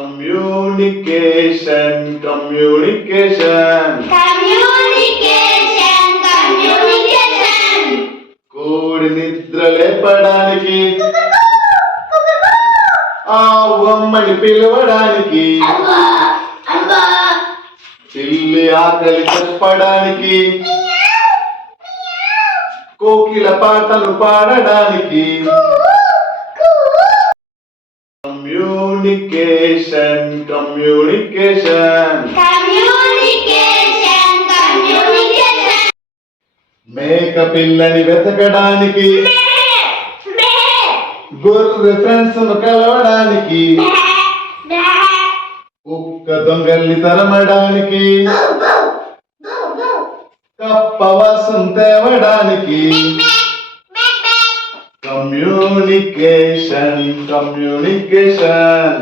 Communication communication communication communication కోడి నిద్ర లేపడానికి. ఆ అమ్మని పిలవడానికి. పిల్లి ఆకలి చెప్పడానికి. కోకిల పాటలు పాడడానికి. కమ్యూనికేషన్ కమ్యూనికేషన్ కమ్యూనికేషన్ కమ్యూనికేషన్ మేక పిల్లని వెతకడానికి. గొర్రె ఫ్రెండ్స్ను కలవడానికి. మే కుక్క దొంగల్ని తరమడానికి. కప్ప వాసం తేవడానికి కమ్యూనికేషన్ కమ్యూనికేషన్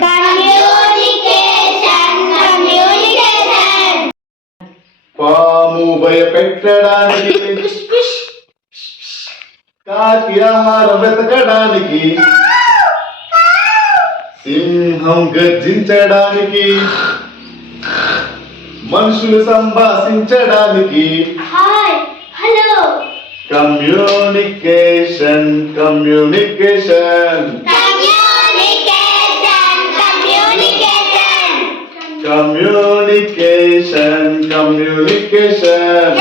పాము భయపెట్టడానికి కాకి ఆహారం వెతకడానికి సింహం గర్జించడానికి మనుషులు సంభాషించడానికి communication communication communication communication communication communication